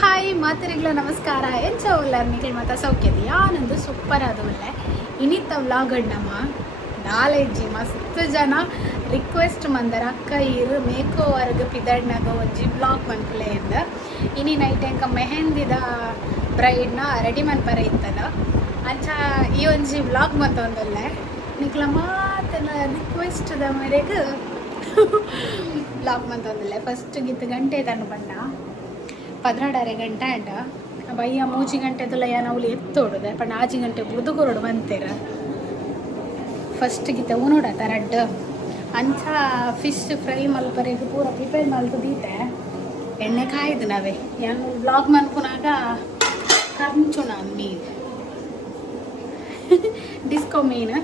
Hi ಮಾತರಿಗಳ, ನಮಸ್ಕಾರ. ಎಂಚ ಉಲ್ಲಾರ್ ನಿಖಿಲ್ ಮಾತ. ಸೌಖ್ಯದ ಯಾನಂದು ಸೂಪರ್ ಅದು ಒಳ್ಳೆ ಇನಿತ ವ್ಲಾಗ್ ನಮ್ಮ. ನಾಲೆಜ್ಜಿ ಮಸ್ತ್ ಜನ. ರಿಕ್ವೆಸ್ಟ್ ಮಂದರ. ಅಕ್ಕ, ಇರು, ಮೇಕೋ ವರ್ಗ, ಪಿದಡ್ನಾಗ ಒಂಜಿ ಬ್ಲಾಗ್ ಮನ್ಪುಲೆ ಇಂದ. ಇನಿ ನೈಟ್ ಎಂಕ ಮೆಹಂದಿದ ಬ್ರೈಡ್ನ ರೆಡಿ ಮನ್ಪರ ಇತ್ತದ. ಅಂಚ ಈ ಒಂಜಿ ಬ್ಲಾಗ್ ಮತ್ತೊಂದೊಲ್ಲೆ ನಿಕ್ಲ ರಿಕ್ವೆಸ್ಟ್ ರಿಕ್ವೆಸ್ಟ್ದ ಮೇರೆಗೆ ಬ್ಲಾಗ್ ಮತ್ತೊಂದಲ್ಲೆ ಫಸ್ಟ್ ಗಿತ್ತು ಗಂಟೆ ತನು ಪದ್ನಾಡರೆ ಗಂಟೆ ಅಂಡ ಬಯ್ಯ ಮೂಜಿ ಗಂಟೆ ತುಲ ನಾವು ಎತ್ತೋಡುದು ಪಂಡ ಆಜಿ ಗಂಟೆ ಬುದುಗುರುಡು ಬಂತೇರ? ಫಸ್ಟ್ ಗಿತ್ತ ಉನೋಡ ತರಡ್ ಅಂಚ ಫಿಶ್ ಫ್ರೈ ಮಲ್ಪರೆಗೆ ಪೂರ ಪ್ರಿಪೇರ್ ಮಲ್ತು ದೀತೆ ಎಣ್ಣೆ ಕಾಯ್ದು ನಾವೇ. ಯಾನು ಬ್ಲಾಗ್ ಮನ್ಪುನಾಗ ಕಂಚು ನಾನು ಮೀನು ಡಿಸ್ಕೋ ಮೀನು.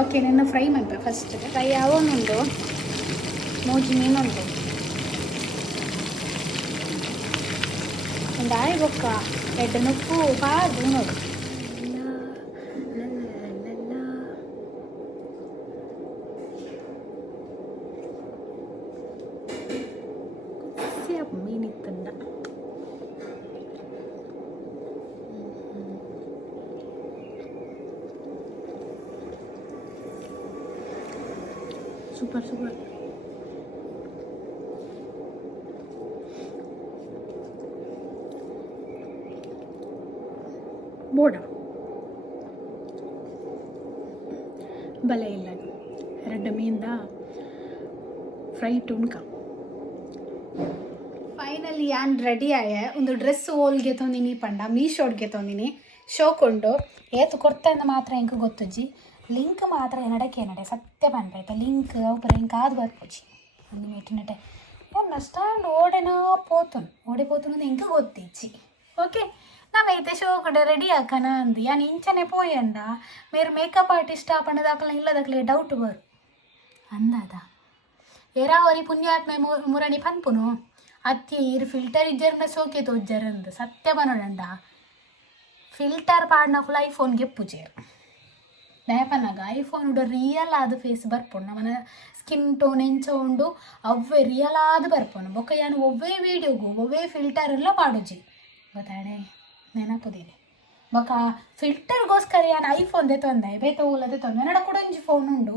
ಓಕೆ ನಿನ್ನ ಫ್ರೈ ಮಲ್ಪೆ ಫಸ್ಟ್ ಫ್ರೈ ಯಾವನುಂಡು ಮೂಜಿ ಮೀನುಂಟು ಒಂದು ಆಯ್ ಬೊಕ್ಕ ಎಡ್ಡು ನುಪ್ಪು ಬಾದು ನೋಡು ಮೀನಿತ್ತಂಡ ಸೂಪರ್ ಸೂಪರ್ ಬೋಡ ಬಲೆ ಇಲ್ಲ ರೆಡ್ ಮೀನ್ದ ಫ್ರೈ ಟುಣ್ಕ. ಫೈನಲಿ ಯಾನ್ ರೆಡಿ ಆಯ. ಒಂದು ಡ್ರೆಸ್ ಹೋಲ್ಗೆ ತೊಂದಿನಿ, ಪಂಡ ಮೀಶೋಡ್ಗೆ ತೊಂದಿನಿ. ಶೋಕೊಂಡು ಏತು ಕೊಡ್ತಂದ ಮಾತ್ರ ಇಂಕ ಗೊತ್ತಜ್ಜಿ ಲಿಂಕ್ ಮಾತ್ರ ಏನಡಕ್ಕೆ ಏನಡೆ ಸತ್ಯ ಪನ್ಪಾಯ್ತ ಲಿಂಕ್ ಒಬ್ಬರು ಇಂಕ ಆದ್ ಬರ್ಪುಜಿ ಒಂದು ಮೀಟಿನಟೆ ಏನ ನಷ್ಟ? ಓಡೆನಾ ಪೋತುನ್. ಓಡೆ ಪೋತುನ್ ಇಂಕ ಗೊತ್ತಿಜ್ಜಿ ಓಕೆ. ಶೋ ಕೂಡ ರೆಡಿ ಆಕನ ಅಂದ್ ಯಾನ್ ಇಂಚನೆ ಪೋಯಂಡ ಮೇರ್ ಮೇಕಪ್ ಆರ್ಟಿಸ್ಟ್ ಆಪಂಡ ದಾಖಲ ಇಲ್ಲದಾಕಲೆ ಡೌಟ್ ಬರು. ಅಂದಾದ. ಎರಾವರಿ ಪುಣ್ಯಾತ್ಮೆ ಮು- ಮುರಣಿ ಪನ್ಪುನು. ಅತ್ತಿ ಇರು ಫಿಲ್ಟರ್ ಇಜ್ಜರ್ನ ಸೋಕೆ ತೋಜ್ಜರಂದು. ಸತ್ಯ ಬನೋಡಂಡ ಫಿಲ್ಟರ್ ಪಾಡ್ನ ಐಫೋನ್ ಐಫೋನ್ಗೆ ಪೂಜೆರ್ ನೇಪನಾಗ ಐಫೋನ್ ಉಡು ರಿಯಲ್ ಆದ ಫೇಸ್ ಬರ್ಪುಂಡು ನಮ್ಮನ ಸ್ಕಿನ್ ಟೋನ್ ಎಂಚ ಉಂಡು ಅವ್ವೆ ರಿಯಲ್ ಆದ ಬರ್ಪುಂಡು ಬೊಕ್ಕ ಯಾನು ಒವ್ವೇ ವೀಡಿಯೋಗು ಒವ್ವೇ ಫಿಲ್ಟರ್ ಎಲ್ಲ ಪಾಡುಜಿ. ಗೊತ್ತಾಡೆ ನೆನಪುದಿದೆ ಬೊಕ್ಕ ಫಿಲ್ಟರ್ಗೋಸ್ಕರ ಯಾನು ಐಫೋನ್ ದೆ ತೊಂದೆ ಬೇತ ಊಲದೆ ತೊಂದೆ ನಡ ಕೂಡ ಒಂಜಿ ಫೋನ್ ಉಂಡು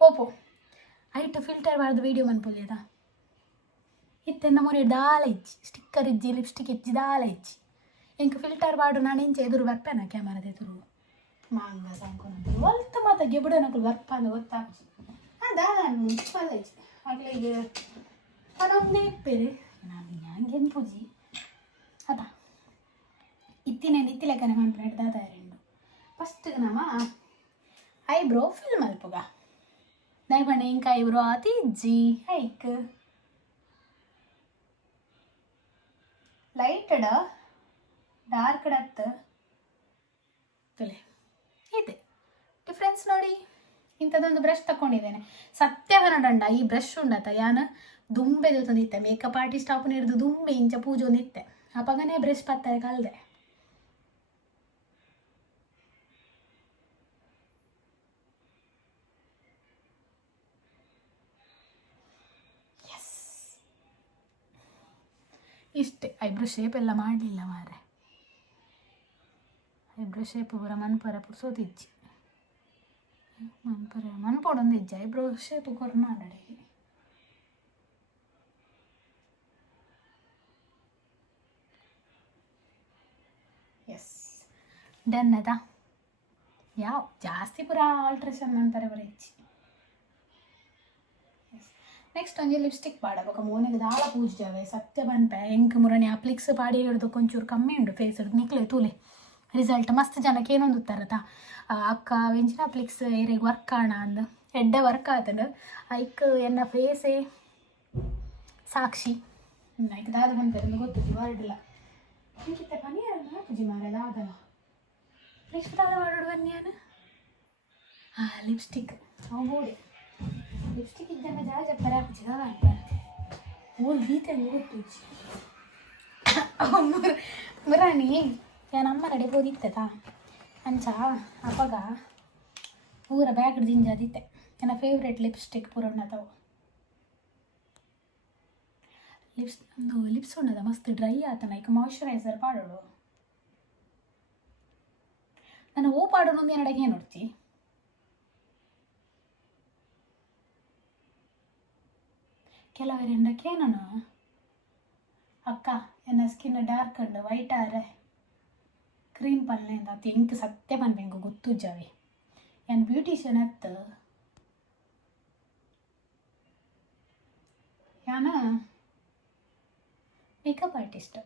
ಓಪೋ ಐಟ್ ಫಿಲ್ಟರ್ ಬಾರ್ದು ವೀಡಿಯೋ ಮನ್ಪೊಲಿಯದ ಇತ್ತೆನ್ನ ಮೊರೆ ದಾಲ ಇಜ್ಜಿ, ಸ್ಟಿಕ್ಕರ್ ಇಜ್ಜಿ, ಲಿಪ್ಸ್ಟಿಕ್ ಇಜ್ಜಿ ದಾಲ ಇಜ್ಜಿ. ಇಂಕ ಫಿಲ್ಟರ್ ಬಾಡು ನಾನು ಇಂಚೆ ಎದುರು ಬರ್ಪೇನ ಕ್ಯಾಮರಾದ ಎದುರು. ಮಾಂಗ ಸಾಂಕೊಂಡು ಒಲ್ತ ಮಾತ ಗೆಬುಡ ನಕಲು ಬರ್ಪ ಅಂದ ಗೊತ್ತಾಗ್ಜಿ ಅದ ಪಲ್ಲ ಇಜ್ಜಿ. ಆಗ್ಲಿಗೆ ಅದೊಂದೇ ಇಪ್ಪೇರಿ ನಾನು ಹಂಗೇನು ಪೂಜಿ ಅದ ಎರಡು ಫಸ್ಟ್ ನಮ್ಮ ಐಬ್ರೋ ಫಿಲ್ಮ್ ನೈ ದಯಪಂಡ ಇಂಕ ಐಬ್ರೋ ಆತಿ ಜಿ ಹೈಕ್ ಲೈಟಡ ಡಾರ್ಕ್ ಡತ್ ತುಲೆ, ಇದೆ. ಡಿಫ್ರೆನ್ಸ್ ನೋಡಿ. ಇಂಥದ್ದೊಂದು ಬ್ರಷ್ ತಗೊಂಡಿದ್ದೇನೆ ಸತ್ಯವನಡಂಡ ಈ ಬ್ರಷ್ ಉಂಡತ, ಯಾನ? ದುಂಬೆದು ನಿತ್ತೆ ಮೇಕಪ್ ಆರ್ಟಿಸ್ಟ್ ಆಪನ ಹಿಡಿದು ದುಂಬೆ ಇಂಚ ಪೂಜೆ ಒಂದಿತ್ತೆ. ಅಪಗನೇ ಬ್ರಷ್ ಪತ್ತಾರೆ ಕಲ್ದೆ ಎಸ್ ಇಷ್ಟೇ. ಐಬ್ರೋ ಶೇಪ್ ಎಲ್ಲ ಮಾಡಲಿಲ್ಲ ಮಾರೆ ಐಬ್ರೋ ಶೇಪ್ ಪೂರ ಮನ್ಪರ ಪರ ಮನ್ಪರ, ಮನ್ಪೊಡೊಂದು ಇಜ್ಜಿ ಐಬ್ರೋ ಶೇಪ್ ಕೊರ್ನಾಡಡೆಗೆ ಎಸ್ ಡನ್ ಅದ. ಯಾವ? ಜಾಸ್ತಿ ಪುರ ಆಲ್ಟ್ರೇಷನ್ ಅಂತಾರೆ ಬರ ಇಚ್ಚಿ ನೆಕ್ಸ್ಟ್ ಒಂಜಿ ಲಿಪ್ಸ್ಟಿಕ್ ಪಾಡ ಪಾಡಬೇಕು ಮೋನಿಗೆ ದಾಳ ಪೂಜ್ಯವೆ ಸತ್ಯ ಬನ್ಪೆ ಎಂಕ್ ಮುರಣಿ ಅಪ್ಲಿಕ್ಸ್ ಪಾಡಿ ಹಿಡಿದು ಒಂಚೂರು ಕಮ್ಮಿ ಉಂಡು ಫೇಸ್ ಹಿಡ್ದು ನಿಕ್ಲೆ ತೂಲೆ. ರಿಸಲ್ಟ್ ಮಸ್ತ್ ಜನಕ್ಕೆ ಏನೊಂದು ಉತ್ತರತ ಅಕ್ಕ ವೆಂಚಿನ ಅಪ್ಲಿಕ್ಸ್ ಏರಿಗೆ ವರ್ಕ್ ಆಣ ಅಂದು. ಎಡ್ಡೆ ವರ್ಕ್ ಆತಂಡು. ಐಕ್ ಎನ್ನ ಫೇಸೇ ಸಾಕ್ಷಿ. ಐಕ್ ದಾದ ಬಂತಾರೆ ಗೊತ್ತಿದ್ದು ವರ್ಡಿಲ್ಲ. ಇಂಕಿತ್ತ ಪನಿ ಪೂಜೆ ಮಾರ, ದಾದವ. ನೆಕ್ಸ್ಟ್ ದಾದ ಮಾಡಿಡುವ ಆ ಲಿಪ್ಸ್ಟಿಕ್ ಅವು ಬೋಡೆ ಲಿಪ್ಸ್ಟಿಕ್ ಇದ್ದಂಗೆ ಜಾಗ ಜಪ್ಪರ ಹಾಕಿ ಓಲ್ ಗೀತೆ ಗೊತ್ತು ಮುರಾಣಿ ನಮ್ಮ ನಡಿಬೋದಿತ್ತದ ಅಂಚ ಅಪ್ಪಗ ಪೂರ ಬ್ಯಾಗ್ ದಿಂಜಾದಿತ್ತೆ ನನ್ನ ಫೇವ್ರೆಟ್ ಲಿಪ್ಸ್ಟಿಕ್ ಪೂರ ಉಣ್ಣದವು ಲಿಪ್ಸ್ ನಮ್ಮದು ಲಿಪ್ಸ್ ಉಣ್ಣದ ಮಸ್ತ್ ಡ್ರೈ ಆತನ ಈಗ ಮಾಯ್ಶ್ಚರೈಸರ್ ಪಾಡೋಳು ನಾನು ಓ ಪಾಡೋಣ ಒಂದು ಏನಡಗೆ ನೋಡ್ತಿ. ಕೆಲವರು ಎಂಡಕ್ಕೆ ನಾನು ಅಕ್ಕ, ಎನ್ನ ಸ್ಕಿನ್ ಡಾರ್ಕ್ ಉಂಡು ವೈಟ್ ಆರೆ ಕ್ರೀಮ್ ಪಲ್ಲೆ ಅದು ಎಂಕ್ ಸತ್ಯ ಗೊತ್ತು ಜವೆ. ಏನು ಬ್ಯೂಟಿಷಿಯನ್ ಅತ್ತ? ಯಾನ? ಮೇಕಪ್ ಆರ್ಟಿಸ್ಟ್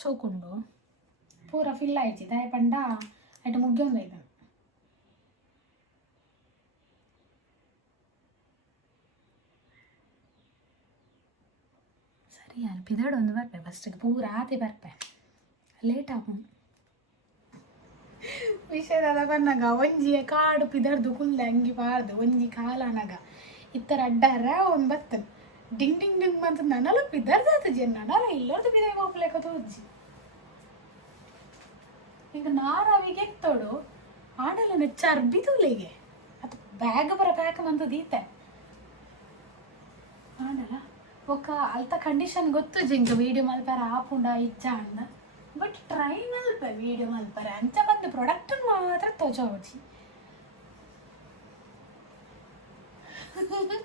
ಸೋಕುಂಡು ಪೂರ ಫಿಲ್ ಆಯ್ತು, ದಯ ಪಂಡ ಐಟ ಮುಗ್ಯೊಂದು ಇದು ಸರಿ ಅಲ್ಲಿ ಪಿದಾಡು ಒಂದು ಬರ್ಪೆ ಫಸ್ಟಿಗೆ ಪೂರ ಆತಿ ಬರ್ಪೆ. ಲೇಟ್ ಆಗು ವಿಷಯದ ಬನ್ನಗ ಒಂಜಿ ಕಾಡು ಪಿದರ್ದು ಕುಲ್ದ ಅಂಗಿ ಬಾರ್ದು, ಒಂಜಿ ಕಾಲನಗ ಇತ್ತರ ಅಡ್ಡಾರ ಒಂದು ಬತ್ತನ್ ಡಿಂಗ್ ಡಿಂಗ್ ಡಿಂಗ್ ಅಂತ ನನ್ನಲ್ಲ ಪಿದರ್ದಾತ ಆತಜ್ಜಿ ನನಲ ಇಲ್ಲದ ಪಿದಾಗ ಹೋಗ್ಲೇಕ ಅಜ್ಜಿ ಈಗ ನಾರಾವಿಗೆ ಎತ್ತೋಡು ಆಡಲ್ಲ ನೆಚ್ಚ ಅರ್ಬಿದುಲೆಗೆ ಅದು ಬ್ಯಾಗ್ ಬರ ಪ್ಯಾಕ್ ಮಂತ ದೀತೆ ಆಡಲ್ಲ ಒಕ್ಕ ಅಲ್ತ ಕಂಡೀಷನ್ ಗೊತ್ತು ಜಿಂಗ ವಿಡಿಯೋ ಮಲ್ಪರ ಆಪುಂಡ ಇಜ್ಜ ಅಣ್ಣ ಬಟ್ ಟ್ರೈ ಮಲ್ಪೆ ವಿಡಿಯೋ ಮಲ್ಪರೆ ಅಂಚ ಬಂದು ಪ್ರಾಡಕ್ಟ್ ಮಾತ್ರ ತೋಜೋಜಿ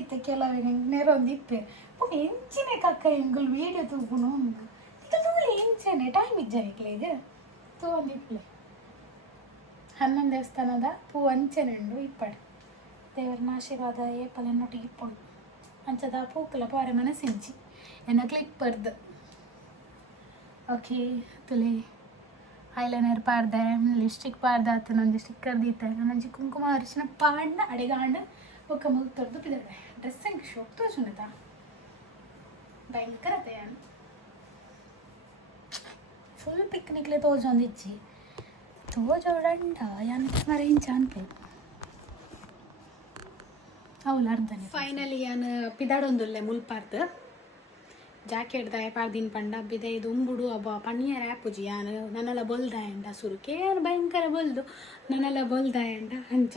ಇತ್ತ ಕೆಲವರಿಗೆ ನೆರೊಂದು ಇಪ್ಪೆ ಪುಗ ಎಂಚಿನೆ ಕಕ್ಕ ಎಂಗುಲ್ ವೀಡಿಯೋ ತೂಪುನು ಉಂಡು ಈಗ ತೂಲೆ ಎಂಚನೆ ಟೈಮ್ ಇಜ್ಜನಿಕ್ಲೆಗ್ ತೂ ತೂವೊಂದು ಇಪ್ಲೆ ಹನ್ನೊಂದು ದೇವಸ್ಥಾನದ ಪೂ ಅಂಚೆನೆಂಡು ಇಪ್ಪಡು. ದೇವರನ ಆಶೀರ್ವಾದ ಏಪಲೆನ್ನೊಟ್ಟಿಗೆ ಇಪ್ಪುಂಡು ಅಂಚದ ಪೂಕಲ ಪಾರೆ ಮನಸ್ಸಿಂಚಿ. ಎನ್ನ ಕ್ಲಿಕ್ ಬರ್ದು. ಓಕೆ ತುಲೆ ಐಲೈನರ್ ಪಾಡ್ದೆ ಲಿಪ್ಸ್ಟಿಕ್ ಪಾಡ್ದೆ ಆತು ನಂದು ಸ್ಟಿಕ್ಕರ್ ದೀತೆ. ನಂಜಿ ಕುಂಕುಮ ಅರಿಶಿನ ಪಾಡ್ನ ಅಡಿಗಾಂಡ ಒಕ್ಕ ಮುಗ್ ತೊಡೆದು ಪಿದಡೆ ಡ್ರೆಸ್ ಹೆಂಗೆ ಶೋಕ್ ತೋಜುಂಡದ ಭಯಂಕರ ತಯಾನು ಫುಲ್ ಪಿಕ್ನಿಕ್ಲೆ ತೋಜೊಂದಿಜ್ಜಿ ತೋಜೋಡಂಡ ಯಾನ್ ಮರ ಇಂಚ ಅನ್ಪೇರು ಅವಳು ಅರ್ಧನೆ ಫೈನಲಿ ಯಾನ್, ಪಿದಾಡೊಂದುಲ್ಲೆ ಮುಲ್ಪಾರ್ದು ಜಾಕೆಟ್ ದಾಯ ಪಾರ್ದಿನ ಪಂಡ, ಬಿದೆ ಇದು ಉಂಬುಡು, ಅಬ್ಬ ಪನ್ನಿಯರ ಆಪುಜಿ ಯಾನ್? ನನ್ನೆಲ್ಲ ಬೊಲ್ದಾಯಂಡ ಸುರು. ಕೇರ್ ಭಯಂಕರ ಬೊಲ್ದು. ನನ್ನೆಲ್ಲ ಬೊಲ್ದಾಯಂಡ ಅಂಚ.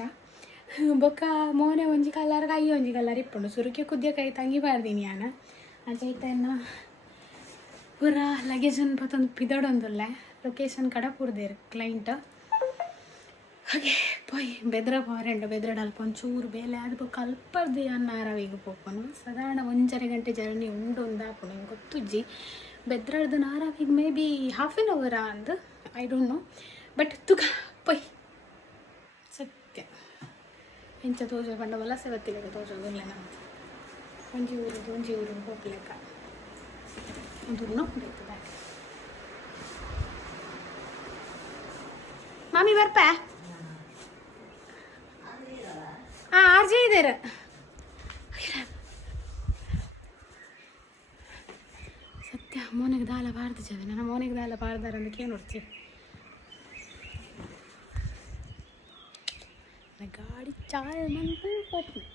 ಬೊಕ್ಕ ಮೋನೆ ಒಂಜಿ ಕಲರ್ ಕೈ ಒಂಜಿ ಕಲರ್ ಇಪ್ಪುಂಡು ಸುರುಕೆ ಕೈ ತಂಗಿ ಪಾರ್ದಿನಿ ಯಾನ ಅಂಚ ಪುರ ಪೂರ ಲಗೇಜ್ ಪತ್ತೊಂದು ಪಿದಾಡೊಂದುಲ್ಲೆ ಲೊಕೇಶನ್ ಕಡ ಪೂರ್ದೇರು ಕ್ಲೈಂಟ್ ಹಾಗೆ ಪೋಯ್ ಬೆದ್ರ ಪಾರೆಂಡು ಬೆದ್ರಡ್ ಅಲ್ಪ ಒಂಚೂರು ಬೇಲೆ ಅದು ಬೊಕ್ಕ ಅಲ್ಪರ್ದು ಅನ್ನ ಆರವಿಗೆ ಪೋಪನು ಸಾಧಾರಣ ಒಂಜರೆ ಗಂಟೆ ಜರ್ನಿ ಉಂಡು ಒಂದು ಆಪುನು ಹಿಂಗೆ ಗೊತ್ತುಜ್ಜಿ ಬೆದ್ರಡ್ದು ನಾರಾವಿಗೆ may be half an hour ಅಂದು ಐ ಡೋಂಟ್ ನೋ ಬಟ್ ತುಗ ಪೊಯ್ ಇಂಚ ತೋಜು ಬಂಡವಾಳ ಸೆವತ್ತಿಲೆಕ್ಕ ತೋಜೋದು ಇಲ್ಲ ನಮ್ಮ ಒಂಜಿ ಊರುದು ಒಂಜಿ ಊರಿಗೆ ಹೋಗ್ಲಿಕ್ಕ ದುಡ್ಡು ಕುಡಿತದೆ ಮಾಮಿ ಬರ್ಪ ಹಾಂ ಆರ್ಜೆ ಇದ್ದೀರ ಸತ್ಯ ಮೋನಿಗೆ ದಾಲ ಬಾರ್ದು ಜನ ಮೋನಿಗೆ ದಾಲ ಬಾರ್ದಾರ ಅದಕ್ಕೆ ನೋಡ್ತೀವಿ గాడి చాయ్ ఏమంటే పోతుంది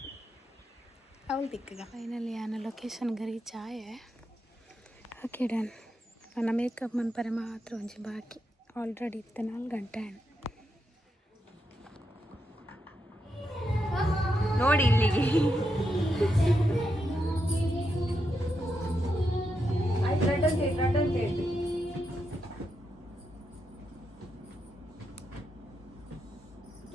అవలు దిక్కగా ఫైనలీ ఆయన లొకేషన్ గరి ಚಾಯ್ ಓಕೆ ಡನ್ ನನ್ನ ಮೇಕಪ್ ಮನ ಪರ ಮಾತ್ರ ಒಂಜಿ ಬಾಕಿ ಆಲ್ರೆಡಿ ಇತ್ತು ನಾಲ್ಕು ಗಂಟೆ ನೋಡಿ ಇಲ್ಲಿಗೆ ಗಂಟೆ ಗಂಟೆ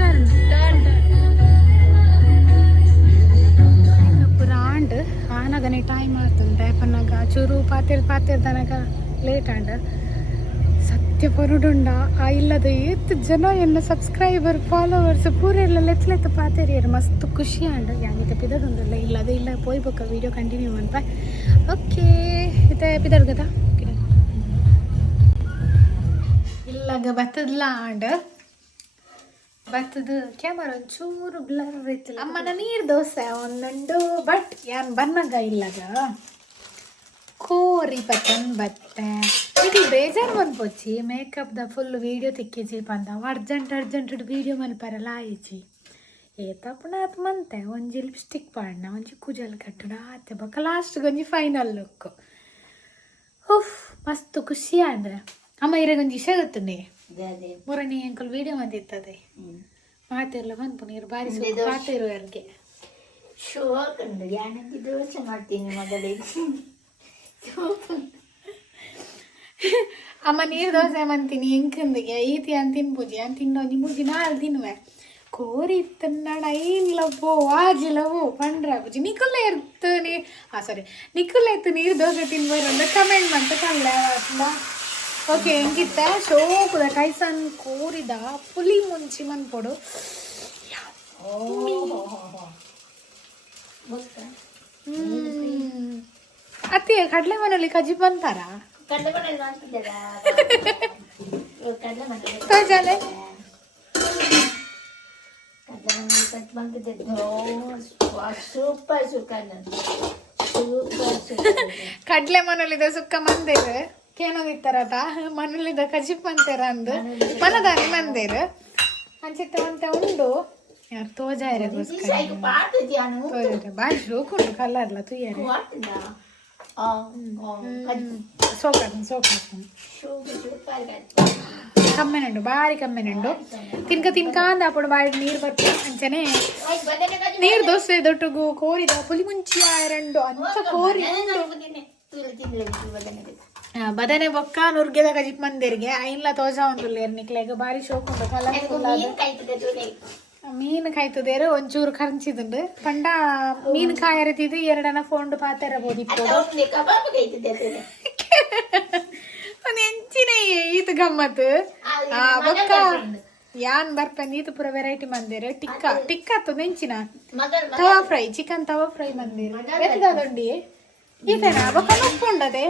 ಒಂಚಿ ಪುರಾಂಡ್ ಆನಗನೆ ಟೈಮ್ ಆಗ್ತುಂಟೆ ಪನ್ನಗ ಚೂರು ಪಾತಿರ್ ಪಾತಿರ್ ತನಕ ಲೇಟ್ ಆಂಡ್. ಸತ್ಯ ಪರುಡುಂಡ ಆ ಇಲ್ಲದ ಏತ್ ಜನ ಎನ್ನ ಸಬ್ಸ್ಕ್ರೈಬರ್ ಫಾಲೋವರ್ಸ್ ಪೂರ ಎಲ್ಲ ಲೆತ್ ಲೆತ್ತ ಪಾತೆರಿಯರು ಮಸ್ತ್ ಖುಷಿ ಅಂಡ್ ಯಾನಿತ ಇಲ್ಲ ಇಲ್ಲದ ಇಲ್ಲ ಪೋಯ್ಬೇಕ ವಿಡಿಯೋ ಕಂಟಿನ್ಯೂ ಅಂತ ಓಕೆ ಇತ್ತೆ ಪಿದಡ್ ಗದ ಇಲ್ಲಾಗ ಬತ್ತದ್ಲ ಅಂಡ್ ಬತ್ತದ ಕ್ಯಾಮರಾ ಒಂಚೂರು ಬ್ಲರ್ ಐತಿಲ್ಲ ಅಮ್ಮನ ನೀರು ದೋಸೆ, ಒಂದೊಂದು ಬಟ್ ಯಾನ್ ಬನ್ನಗ ಇಲ್ಲಗ ಕೋರಿ ಪತನ್ ಬತ್ತೆ ಇದು ಬೇಜಾರು ಬಂದ್ಪೋಚಿ ದ ಫುಲ್ ವೀಡಿಯೋ ತಿಕ್ಕಿಜಿ ಬಂದ ಅರ್ಜೆಂಟ್ ಅರ್ಜೆಂಟ್ ವೀಡಿಯೋ ಮಲ್ಪರಲ್ಲ ಆಯ್ಚಿ. ಏತಪ್ಪನ ಆತ್ ಮಂತೆ. ಒಂಜಿ ಲಿಪ್ಸ್ಟಿಕ್ ಪಾಡ್ನ, ಒಂಜಿ ಕುಜಲ್ ಕಟ್ಟಡ, ಆತೆ ಬಕ ಲಾಸ್ಟ್ ಒಂಜಿ ಫೈನಲ್ ಲುಕ್ ಉಫ್, ಮಸ್ತ್ ಖುಷಿ ಆದ್ರೆ. ಅಮ್ಮ ಇರಗೊಂಜಿ ಇಷ್ಟ ಗೊತ್ತುಂಡೆ ಮೂರನೇ ಅಂಕಲ್ ವಿಡಿಯೋ ಬಂದಿತ್ತದೆ. ಮಾತೆಲ್ಲ ಬಂತು ನೀರು ಬಾರಿ ಮಾತಿರುವವರೆಗೆ ಶೋ ಕಂಡು ಯಾನಂದಿ ದೋಸೆ ಮಾಡ್ತೀನಿ ಮಗಳಿಗೆ ಅಮ್ಮ ನೀರು ದೋಸೆ ಮಂತೀನಿ ಹೆಂಕಂದಿಗೆ ಈತಿ ಅಂತ ತಿನ್ಪೂಜಿ ಅಂತ ತಿನ್ನೋ ನಿಮ್ಮೂಜಿ ನಾಳೆ ತಿನ್ನುವೆ. ಕೋರಿ ತನ್ನಡ ಇಲ್ಲವೋ ವಾಜಿಲ್ಲವೋ ಪಂಡ್ರ ಬುಜಿ ನಿಕುಲ್ಲ ಇರ್ತು ನೀ ಆ ಸಾರಿ ನಿಕುಲ್ಲ ಇತ್ತು ನೀರು ದೋಸೆ ತಿನ್ಬೋದು ಅಂತ ಕಮೆಂಟ್ ಮಾಡ್ತಾ ಕಲ್ಲ ಓಕೆ ಹೆಂಗಿತ್ತ? ಶೋಕುದ ಕೈಸನ್ ಕೋರಿದ ಪುಲಿ ಮುಂಚಿ ಮನ್ಪೊಡು. ಅತ್ತೆ ಕಡಲೆ ಮನೆಯಲ್ಲಿ ಕಜಿ ಬಂತಾರ? ಕಡಲೆ ಕಡಲೆ ಸುಕ್ಕ ಮಂದೇರು ಕೇನೋದಿತ್ತಾರದ ಮನೇಲಿದ್ದ ಕಜಿಪ್ ಅಂತಾರ ಅಂದು. ಮನದ ನಿಮ್ಮಂದೇರು ಅಂಚಿತ್ತ ಅಂತ ಉಂಡು. ಯಾರು ತೋಜಾಯರಗೋಸ್ಕರ ಬಾರಿ ಶೋಕುಂಡು ಕಲ್ಲರ್ಲ ತುಯ್ಯಾರ. ಸೋಕಾಕ್ತೀನಿ ಸೋಕಾಕ್ತೀನಿ ಕಮ್ಮೆನುಂಡು ಬಾರಿ ಕಮ್ಮೆನುಂಡು ತಿನ್ಕ ತಿನ್ಕ ಅಂದ ಅಪ್ಪಡು ಬಾರಿ ನೀರು ಬತ್ತ ಅಂಚನೆ. ನೀರ್ ದೋಸೆ ದೊಟ್ಟುಗು ಕೋರಿದ ಪುಲಿ ಮುಂಚಿ ಆಯರಂಡು ಅಂತ ಕೋರಿ ಬದನೆ ಬೊಕ್ಕ ನುರ್ಗೆದ ಕಜಿಪ್ ಮಂದಿರ್ಗೆ ಐನ್ಲ ತೋಜ ಉಂಟು ಎರ್ನಿಕ್ಲೆಗ್ ಬಾರಿ ಶೋಕ್ ಕಲರ್ಫುಲ್ ಮೀನು ಕಾಯ್ತದೇರು ಒಂಚೂರು ಕರ್ಚಿದುಂಡು ಪಂಡ ಮೀನ್ ಕಾಯರತಿದ್ದು ಎರಡನ ಫೋಂಡು ಪಾತೆರಬಹುದು ಒಂದು ಎಂಚಿನ ಈತ ಗಮ್ಮತ್ ಬೊಕ್ಕ ಯಾನ್ ಬರ್ಪನ್ ಈತ ಪೂರ ವೆರೈಟಿ ಮಂದಿರ. ಟಿಕ್ಕ ಟಿಕ್ಕ ಆತದ ಎಂಚಿನ tawa fry chicken tawa fry ಮಂದಿರ. ಎತ್ತದೊಂಡಿ ಈತನ ಬೊಕ್ಕ ಉಪ್ಪುಂಡದೆ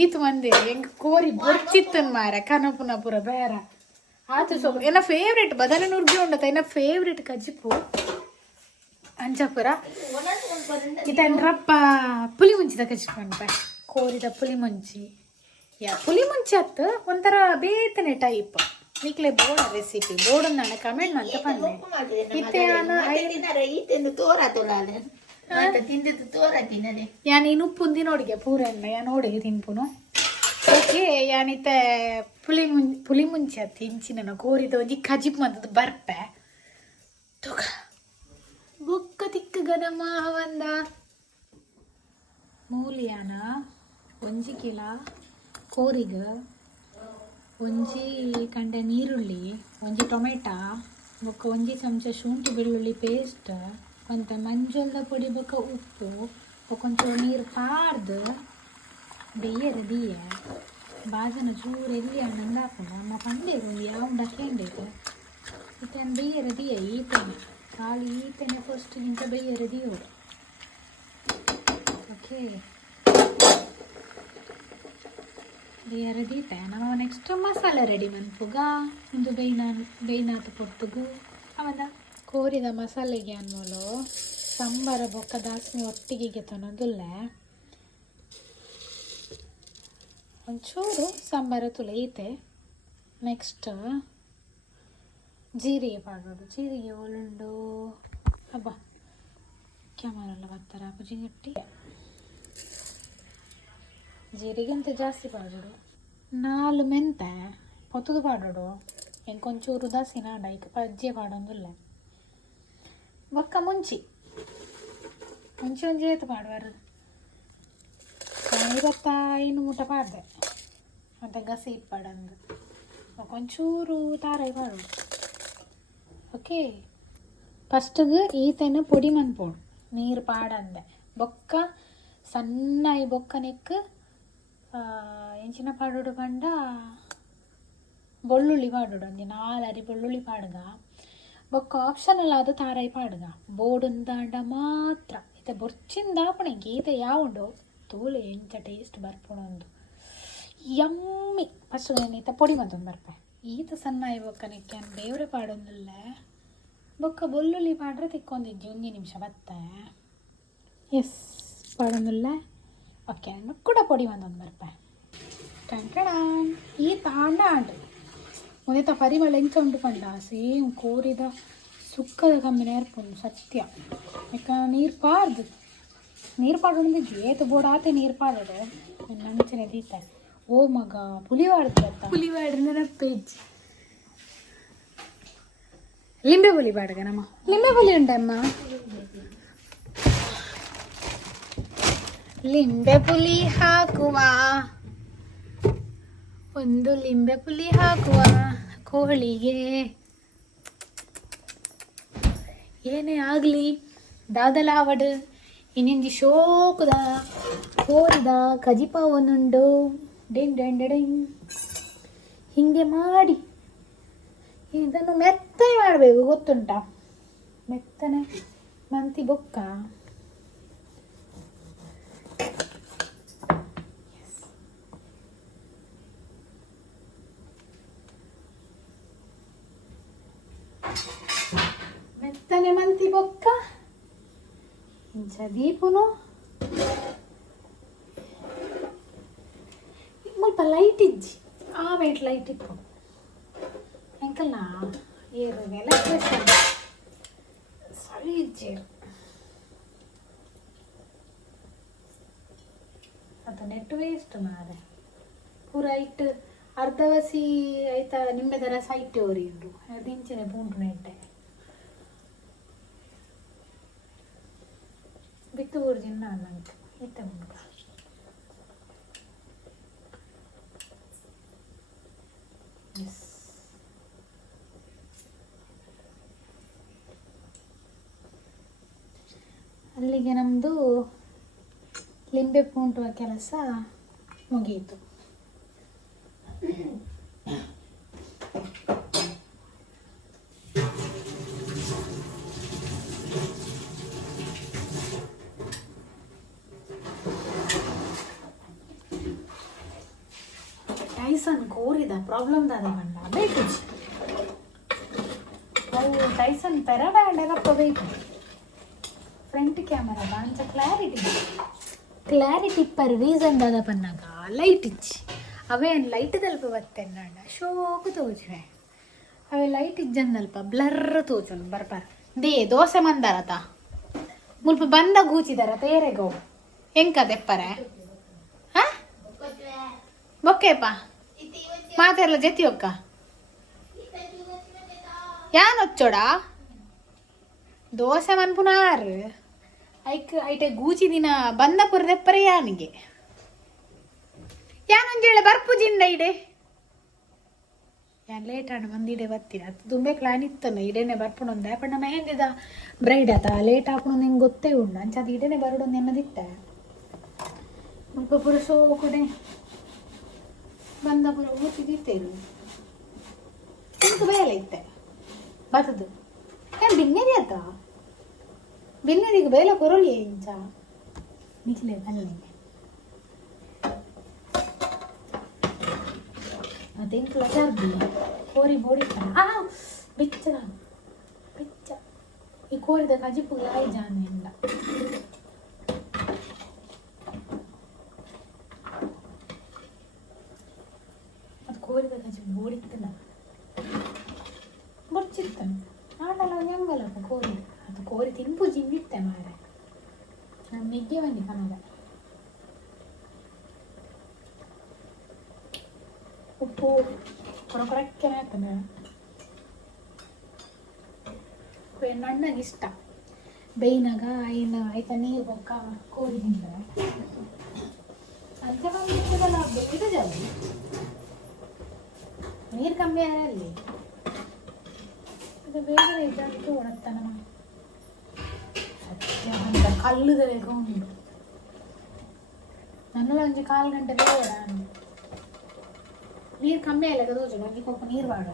ಈತ ಮಂದಿರ ಹೆಂಗ ಕೋರಿ ಬೊರ್ಚಿತ್ತನ್ ಮಾರ ಕನಪುನ ಪೂರ ಬೇರ. ಆತು ಸೊ ಏನ ಫೇವ್ರೆಟ್ ಬದನೆ ನುರ್ಗಿ ಉಂಡತ ಏನ ಫೇವ್ರೆಟ್ ಕಜಿಪು ಅಂಜಪುರ. ಇತನ್ರಪ್ಪ ಪುಲಿ ಮುಂಚಿದ ಕೋರಿ ಕೋರಿದ ಪುಲಿ ಮುಂಚಿ ಯಾ ಪುಲಿ ಮುಂಚಿ ಅತ್ತು ಒಂಥರ ಬೇತನೆ ಟೈಪ್ ನಿಕ್ಲೆ ಬೋಡ ರೆಸಿಪಿ ಬೋರ್ಡ್ ನಾನು ಕಮೆಂಟ್ ಅಂತ ಬಂದೆ ಇತ್ತೆ ನಾನು ತಿಂದದ್ದು ತೋರ ತಿನ್ನದೆ. ಯಾನ್ ಇನ್ನು ಉಪ್ಪು ನೋಡಿಗೆ ಪೂರನ್ನ ಯಾ ನೋಡಿ ತಿನ್ಪುನು. ಓಕೆ ಯಾನಿತ್ತೆ ಪುಲಿ ಮುಂ, ಪುಲಿ ಮುಂಚೆ ಅತ್ತು ಇಂಚಿನ ಕೋರಿದ ಒಂಜಿ ಕಜಿಪ್ ಮಂತದ ಬರ್ಪೆ. ತುಗ ಬೊಕ್ಕ ತಿಕ್ಕ ಗನಮ ಒಂದ. ಮೂಲಿಯಾನ ಒಂಜಿ ಕಿಲ ಕೋರಿಗ ಒಂಜಿ ಕಂಡೆ ನೀರುಳ್ಳಿ, ಒಂಜಿ ಟೊಮೆಟ, ಬೊಕ್ಕ ಒಂಜಿ ಚಮಚ ಶುಂಠಿ ಬೆಳ್ಳುಳ್ಳಿ ಪೇಸ್ಟ್ ಒಂತ ಮಂಜಲ್ದ ಪುಡಿ ಬೊಕ ಉಪ್ಪು ಬೊಕೊಂಚೂರು ನೀರು ಪಾಡ್ದು ಬೆಯ್ಯರ ಬೀಯ, ಬಾಜನ ಚೂರು ಎಲ್ಲಿ ಹಣ್ಣಂದ ಹಾಕೊಂಡು ಅಮ್ಮ ಪಂಡೇರು ಒಂದು ಯಾವ ಹಾಕೊಂಡೇರು ಈತನ ಬೇಯರ ದಿಯ ಈತನ ಖಾಲಿ ಫಸ್ಟ್ ಇಂತ ಬೆಯ್ಯರ ದಿಯೋಡು ಓಕೆ ಬೇಯರ ದೀತ ನಾವು ನೆಕ್ಸ್ಟ್ ಮಸಾಲೆ ರೆಡಿ ಮನ್ಪುಗ. ಒಂದು ಬೇಯ್ನ ಬೇಯ್ನಾತು ಪೊಟ್ಟುಗು. ಅವನ ಕೋರಿದ ಮಸಾಲೆಗೆ ಅನ್ನೋಲು ಸಾಂಬಾರ ಬೊಕ್ಕ ದಾಸ್ಮಿ ಒಟ್ಟಿಗೆ ತೊನ್ನೋದಿಲ್ಲ ಒಂಚೂರು ಸಾಂಬಾರ ತುಲೆ ಐತೆ ನೆಕ್ಸ್ಟ್ ಜೀರಿಗೆ ಪಾಡೋದು ಜೀರಿಗೆ ಒಳ್ಳುಂಡು ಹಬ್ಬ ಕ್ಯಾಮರೆಲ್ಲ ಬರ್ತಾರ ಪುಜಿಗಟ್ಟಿ ಜೀರಿಗೆ ಅಂತ ಜಾಸ್ತಿ ಪಾಡೋಡು ನಾಲ್ ಮೆಂತೆ పొత్తుకు పాడాడు ఇంకొంచూరు దసినాడ ఇక పజ్జే పాడందులే ఒక్క ముంచి ಮುಂಚೆ ಒಂದು ಜೇತು ಮಾಡುವರು ಇವತ್ತ ಇನ್ನು ಮುಟ ಪಾಡ್ದೆ ಮತ್ತೆ ಗಸಿ ಇಪ್ಪಡಂದು ಒಂಚೂರು ತಾರಾಯಿ ಮಾಡು ಓಕೆ ಫಸ್ಟ್ಗೆ ಈತೆನ ಪೊಡಿ ಮನ್ಪೋಡು ನೀರು ಪಾಡಂದೆ ಬೊಕ್ಕ ಸಣ್ಣ ಈ ಬೊಕ್ಕ ನೆಕ್ ಎಂಚಿನ ಪಾಡೋಡು ಪಂಡ ಬೆಳ್ಳುಳ್ಳಿ ಪಾಡೋಡು ಒಂಜಿ ನಾಲರಿ ಬೆಳ್ಳುಳ್ಳಿ ಪಾಡ್ಗ ಆಪ್ಷನಲ್ ಆದ ತಾರಾಯಿ ಪಾಡ್ಗ ಬೋಡುಂದಾಂಡ ಮಾತ್ರ. ಇತ್ತೆ ಬೊರ್ಚಿಂದ ಗೀತೆ ಯಾವುಂಡು, ತೂಲೆ ಎಂಚ ಟೇಸ್ಟ್ ಬರ್ಪುಣೊಂದು. ಯಮ್ಮಿ. ಫಸ್ಟ್ ನಾನು ಈತ ಪೊಡಿ ಮತ್ತೊಂದು ಬರ್ಪೆ. ಈತ ಸಣ್ಣ ಬೊಕ್ಕ ನೆಕ್ಕೆ ಬೇವ್ರೆ ಪಾಡೊಂದಿಲ್ಲ. ಬೊಕ್ಕ ಬೊಲ್ಲುಲಿ ಪಾಡ್ರೆ ತಿಕ್ಕೊಂದಿಜ್ಜಿ ಒಂಜಿ ನಿಮಿಷ ಬತ್ತೆ. ಎಸ್ ಪಾಡೊಂದಿಲ್ಲ. ಓಕೆ ಕೂಡ ಪೊಡಿ ಒಂದೊಂದು ಬರ್ಪೆ. ಕಂಕಣ ಈ ತಾಂಡ ಆಂಡ್ರಿ. మొదట పరిమళ ఇంకా ఉండిపండా ಸೇಮ್ ಕೋರಿದ ಸುಕ್ಕದ ಕಮ್ಮಿನೇ ಇರ್ಪುಂಡು ಸತ್ಯ ಯಾಕಂದ್ರೆ ನೀರು ಪಾರ್ದು ನೀರು ಪಾಡೋದು ಏತು ಬೋಡ್ ಆತೆ ನೀರು ಪಾಡೋದು ನಂಚನೆ ದೀತೆ ಓ ಮಗ ಪುಲಿವಾಡ್ದ ಪುಲಿವಾಡ್ರೆ ನೆನಪೇಜ್ ಲಿಂಬೆ ಬಲಿ ಬಾಡಗ ನಮ್ಮ ಲಿಂಬೆ ಬಲಿ ಉಂಟಮ್ಮ ಲಿಂಬೆ ಪುಲಿ ಹಾಕುವ ಒಂದು ಲಿಂಬೆ ಪುಲಿ ಹಾಕುವ ಕೋಳಿಗೆ. ಏನೇ ಆಗಲಿ, ದಾದಲಾವಡು ಇನ್ನೊಂದು ಶೋಕದ, ಕೋರಿದ ಕಜಿಪಾವನುಂಡು ಡೆಂಗ್ ಡೆಂಗ್ ಡೆಂಗ್. ಹೀಗೆ ಮಾಡಿ ಇದನ್ನು ಮೆತ್ತನೆ ಮಾಡಬೇಕು, ಗೊತ್ತುಂಟಾ? ಮೆತ್ತನೆ ಮಂತಿ ಬೊಕ್ಕ. ಮೆತ್ತನೆ ಮಂತಿ ಬೊಕ್ಕ ಇಂಚ ದೀಪುನು ಮುಲ್ಪ ಲೈಟ್ ಇಜ್ಜಿ ಆ ವೇಟ್ ಲೈಟ್ ಇಪ್ಪು ಎಂಕಲ್ನ ಏರು ಎಲೆಕ್ಟ್ರಿಷನ್ ಸರಿ ಇಜ್ಜೇರು ಅದು ನೆಟ್ ವೇಸ್ಟ್ ಮಾರೆ ಪೂರ ಐಟ್ ಅರ್ಧ ವಸಿ ಐತ ನಿಂಬೆ ದರ ಸೈಟ್ ಓರಿ ಉಂಡು ಇಂಚಿನ ಪೂಂಟು ನೆಟ್ಟೆ. ಬಿತ್ತು ಊರು ನಂಗೆ ಇತ್ತೆ ಉಂಟು ಎಸ್. ಅಲ್ಲಿಗೆ ನಮ್ಮದು ಲಿಂಬೆ ಪೂಂಟುವ ಕೆಲಸ ಮುಗಿಯಿತು ಬಂಡ ಬೇಕು ಅವು ಟೈಸನ್ ಪೆರಡಾಂಡೆಗಪ್ಪ ಬೇಕು. ಫ್ರಂಟ್ ಕ್ಯಾಮರಾ ಬಾಂಚ ಕ್ಲಾರಿಟಿ ಕ್ಲಾರಿಟಿ ಪರ್ ರೀಸನ್ ದಾದ ಪನ್ನಾಗ ಲೈಟ್ ಇಚ್ಚಿ ಅವೇ ಲೈಟ್ ದಲ್ಪ ಬತ್ತೆನ್ನಂಡ ಶೋಕು ತೋಜುವೆ. ಅವೇ ಲೈಟ್ ಇಜ್ಜಂದಲ್ಪ ಬ್ಲರ್ ತೋಜುನು ಬರ್ಬರ್ ದೇ ದೋಸೆ ಮಂದಾರತ. ಮುಲ್ಪ ಬಂದ ಗೂಚಿದಾರ ತೇರೆಗೋ. ಹೆಂಕ ದೆಪ್ಪರೆ? ಹಾ? ಬೊಕ್ಕೆಪ್ಪ. ಮಾತೆಲ್ಲ ಜತಿ ಒಕ್ಕ ಯಾನ್ ಒಚ್ಚೋಡ? ದೋಸೆ ಮನ್ಪುನಾರ್ ಐಕ್, ಐಟೆ ಗೂಚಿ ದಿನ ಬಂದ ಪುರದೆಪ್ಪರೆ ಯಾನಿಗೆ? ಯಾನೊಂಜೇಳೆ ಬರ್ಪುಜಿಂದ ಇಡೆ? ಯಾನ್ ಲೇಟ್ ಆಣ ಮಂದಿಡೆ ಬತ್ತಿರ ಅದು ತುಂಬೆ ಪ್ಲಾನ್ ಇತ್ತನ ಇಡೇನೆ ಬರ್ಪುಣೊಂದೆ ಪಂಡ ಮೆಹಂದಿದ ಬ್ರೈಡ್ ಆತ, ಲೇಟ್ ಹಾಕೊಂಡು ನಿಂಗೆ ಗೊತ್ತೇ ಉಂಡು. ಅಂಚ ಅದು ಇಡೇನೆ ಬರಡೊಂದು ಎನ್ನದಿತ್ತೆ ಮುಲ್ಪ ಪುರ ಸೋಕುಡೆ ಬಂದ ಪುರ ಊತಿದಿತ್ತೇನು ಎಂಟು ಬೇಲೆ ಇತ್ತೆ? ಬರ್ತದು ಏನ್ ಬಿನ್ನೆರಿ ಆತ ಬಿನ್ನೆರಿಗೆ ಬೇಲೆ ಕೊರಳಿ ಇಂಚ? ನಿಖಿಲೆ ಬಲ್ಲಿಗೆ ಅದೇನು ಲಜಾರ್ದಿ ಕೋರಿ ಬೋಡಿ ಆ, ಬಿಚ್ಚ. ಬಿಚ್ಚ. ಈ ಕೋರಿದ ಕಜಿಪು ಲಾಯ್ ಜಾನಿಂದ ಅದು ಕೋರಿದ ಓಡಿತ್ತಲ್ಲ ಬೋಡಿತ್ತಲ್ಲ ಆಡಲ್ಲ ಹೆಂಗಲ್ಲಪ್ಪ ಕೋರಿ. ಅದು ಕೋರಿ ತಿನ್ಪು ಜಿಂದಿತ್ತೆ ಮಾರ ನಾನು ನಿದ್ದೆ ಬಂದಿ ಕನ್ನಡ ಉಪ್ಪು ಕೊರಕೊರಕ್ಕೆ ಆಗ್ತದೆ. ನನ್ನ ಅಣ್ಣಗೆ ಇಷ್ಟ. ಬೇಯ್ನಾಗ ಐನ ಆಯ್ತಾ, ನೀರು ಬಕ್ಕ ಕೋರಿ ತಿಂತಾರೆ. ಅಂತ ಬಂದಿರ್ತದಲ್ಲ ಬೇಯ್ದ ಜಲ್ದಿ ನೀರು ಕಮ್ಮಿ ಯಾರಲ್ಲಿ ಇದು ಬೇಗ ಇದ್ದಷ್ಟು ಒಣಗ್ತಾನ ಅಂತ ಕಲ್ಲುದಲೆಗ ಉಂಡು ನನ್ನ ಒಂಜಿ ಕಾಲು ಗಂಟೆ ಬೇಡ ನಾನು ನೀರು ಕಮ್ಮಿ ಆಯ್ಲ ದೋಜು ಒಂಜಿ ಕೊಪ್ಪ ನೀರು ಬಾಡ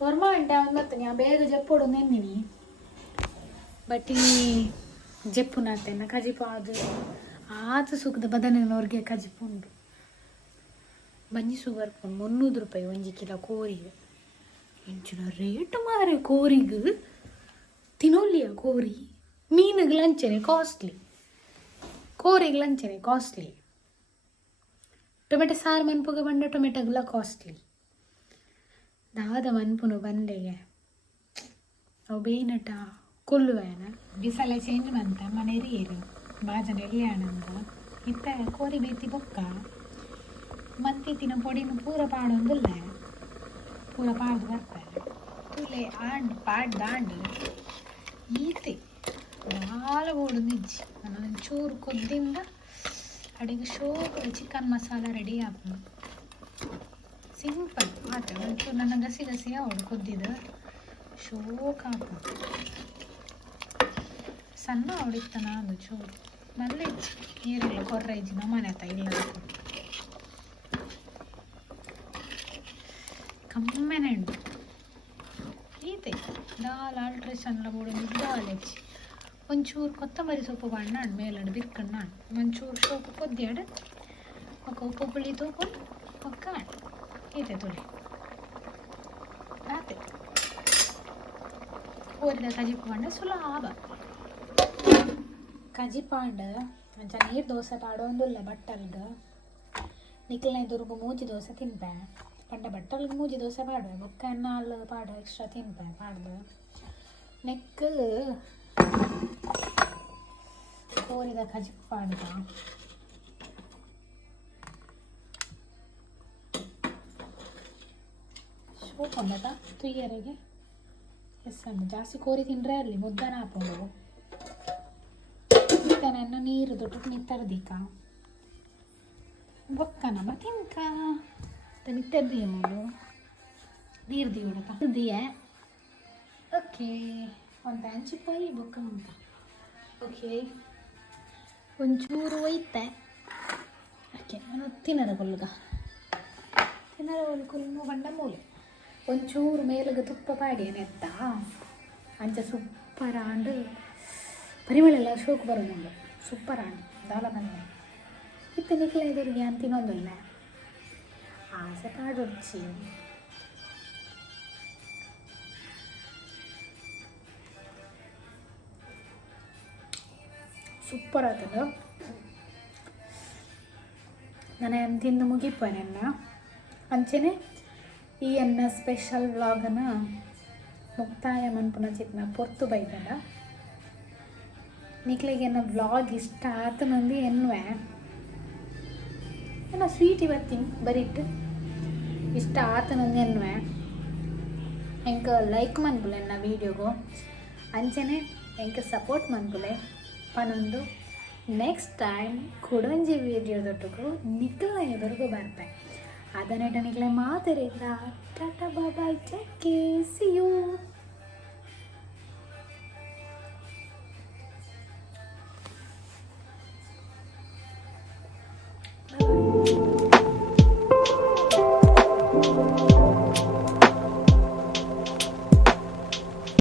ವರ್ಮ ಗಂಟೆ ಅವನು ಬರ್ತಾನೆ ಆ ಬೇಗ ಜಪ್ಪೋಡು ನೆನ್ನಿನಿ ಬಟ್ ಈ ಜಪ್ಪು ನಾತೆನ ಕಜಿಪು ಆದು ಆತ ಸುಖದ ಬದನೆನವ್ರಿಗೆ ಕಜಿಪು ಉಂಡು ಬಂಜಿ ಸುಗರ್ ಮುನ್ನೂರು ರೂಪಾಯಿ ಒಂಜಿ ಕಿಲೋ ಕೋರಿಗೆ. ಎಂಚಿನ ರೇಟ್ ಮಾರೆ ಕೋರಿಗ್. ತಿನ್ನೋಲಿಯ ಕೋರಿ? ಮೀನಿಗೆ ಲಂಚನೆ ಕಾಸ್ಟ್ಲಿ ಕೋರಿಗೆ ಲಂಚನೆ ಕಾಸ್ಟ್ಲಿ ಟೊಮೆಟೊ ಸಾರು ಮನ್ಪುಗ ಬಂಡ ಟೊಮೆಟೊಗೆಲ್ಲ ಕಾಸ್ಟ್ಲಿ ದಾದ ಮನ್ಪುನು ಬಂಡೆಗೆ. ಅವು ಬೇನಟ ಕೊಲ್ಲುವೇನ. ಬಿಸಲ ಚೇಂಜ್ ಬಂತ ಮನೆ ಏರು. ಬಾಜನ ಎಲ್ಲಿಯಾಣಂದ ಇತ್ತ ಕೋರಿ ಬೇತಿ ಬೊಕ್ಕ. ಮಂತಿತ್ತಿನ ಪೊಡಿನ ಪೂರ ಪಾಡೊಂದಿಲ್ಲ. ಪೂರ ಪಾಡ್ದು ಬರ್ತಾರೆ ತುಲೆ ಆಡ್ ಪಾಡ್ ದಾಂಡಿ. ಈತೆ ಭಾಳ ಓಡು ನಿಜ್ಜಿ. ನಾನು ಚೂರು ಕೊದ್ದಿಂದ ಅಡಿಗೆ ಶೋಕ ಚಿಕನ್ ಮಸಾಲ ರೆಡಿ ಆಪು ಸಿಂಪಲ್ ಮಾತ್ರ. ಒಂಚೂರು ನನ್ನ ಗಸಿ ಗಸಿ ಅವಳು ಕೊದ್ದಿದ್ದು ಶೋಕ ಆಪು ಸಣ್ಣ ಅವಳಿತ್ತ ನಾನು ಚೂರು ಮಲ್ಲೆ ನೀರೆಲ್ಲ ಕೊರ್ರ ಇಜ್ಜಿ ನಮ್ಮನೆ ಆತ ಇಲ್ಲ ಕಮ್ಮೆನೆ ಉಂಟು ಈತೆ ದಾಲ್ ಆಲ್ಟ್ರೇಷನ್ಲ ಕೂಡ ದಾಲ್ ಹೆಚ್ಚಿ ಒಂಚೂರು ಕೊತ್ತಂಬರಿ ಸೊಪ್ಪು ಬಣ್ಣ ಮೇಲಂಡು ಬಿರ್ಕಣ್ಣ ಒಂಚೂರು ಸೊಪ್ಪು ಕೊದ್ದಿಯಾಡು ఒక ఉప్పు పులితో ఒక్క ఇది ತುಳಿ ರಾತ್ರಿ ಓದಿದ ಕಜಿಪಾಂಡ ಸುಲಭ ಕಜಿಪಾಂಡ ಅಂಚ ನೀರು ದೋಸೆ ಪಾಡೋಂದಿಲ್ಲ ಬಟ್ಟಲ್ಗ ನಿಕ್ಲನೆ ದುರ್ಗು ಮೂಜಿ ದೋಸೆ ತಿನ್ಪೆ ಪಂಡ ಬಟ್ಟಲ್ಗೆ ಮೂಜಿ ದೋಸೆ ಪಾಡುವೆ ಬೊಕ್ಕ ನಾಲ್ ಪಾಡ ಎಕ್ಸ್ಟ್ರಾ ತಿನ್ಪೆ ಪಾಡ್ದು ನೆಕ್ ಕೋರಿದ ಕಜಿಪಾಂಡ ಶೋಕೊಂಡದ ತುಯ್ಯರಿಗೆ ಅಣ್ಣ ಜಾಸ್ತಿ ಕೋರಿ ತಿಂದ್ರೆ ಅಲ್ಲಿ ಮುದ್ದನ ಹಾಕೊಂಡು ಇತ್ತನೆನ್ನ ನೀರು ದೊಡ್ಡ ನಿತ್ತರ್ದಿಕ ಬೊಕ್ಕನ ತಿನ್ಕ. ನಿತ್ತರ್ದಿಯ ಮೂಲು ನೀರು ದಿವಡಕ ದಿಯೆ? ಓಕೆ ಒಂದು ಪೋಯಿ ಬೊಕ್ಕ ಅಂತ ಓಕೆ ಒಂಚೂರು ಒಯ್ತೆ. ಓಕೆ ನಾನು ತಿನ್ನದ ಕೊಲ್ಗ ತಿನ್ನದ ಕೊಲ್ಕು ಬಂಡ ಮೂಲೆ. ಒಂಚೂರು ಮೇಲಗ ತುಪ್ಪ ಪಾಡಿ ನೆತ್ತ ಅಂಚ ಸೂಪರ್ ಆಂಡ್ ಪರಿಮಳ ಎಲ್ಲ ಶೋಕ್ ಬರೋದು ಸೂಪರ್ ಆಂಡ್ ದಾಲ ಬಂದ ಇತ್ತ ನಿಖಲ ಎದುರಿಗೆ ಅಂತ ತಿನ್ನೋದಿಲ್ಲ ಆಸೆ ಪಾಡೊಡ್ಚಿ ಸೂಪರ್ ಆತದ ನಾನು ತಿಂದು ಮುಗಿಪನೆನ್ನ ಅಂಚೆನೆ ಈ ಎನ್ನ ಸ್ಪೆಷಲ್ ವ್ಲಾಗನ್ನು ಮುಕ್ತಾಯ ಮನ್ಪುನ ಚಿತ್ನ ಪೊರ್ತು ಬೈದಡ ನಿಕ್ಲಿಗೆ ಏನೋ ವ್ಲಾಗ್ ಇಷ್ಟ ಆತ ಮಂದಿ ಎನ್ನುವೆ. ಏನೋ ಸ್ವೀಟ್ ಇವತ್ತಿನ ಬರಿಟ್ಟು ಇಷ್ಟ ಆತ ನಂದು ಎನ್ನುವೆ. ಎಂಕ ಲೈಕ್ ಮನ್ಪುಲೆ ಎನ್ನ ವೀಡಿಯೋಗು? ಅಂಚನೆ ಎಂಕ ಸಪೋರ್ಟ್ ಮನ್ಬುಲೆ ಪನೊಂದು ನೆಕ್ಸ್ಟ್ ಟೈಮ್ ಕುಡಂಜಿ ವೀಡಿಯೋದೊಟ್ಟಿಗೂ ನಿಖಲ ಎದುರಿಗೂ ಬರ್ಪೆ ಅದನ್ನೆಟ ನಿಖಲೆ ಮಾತಾಡಿಲ್ಲ tata bye take care see you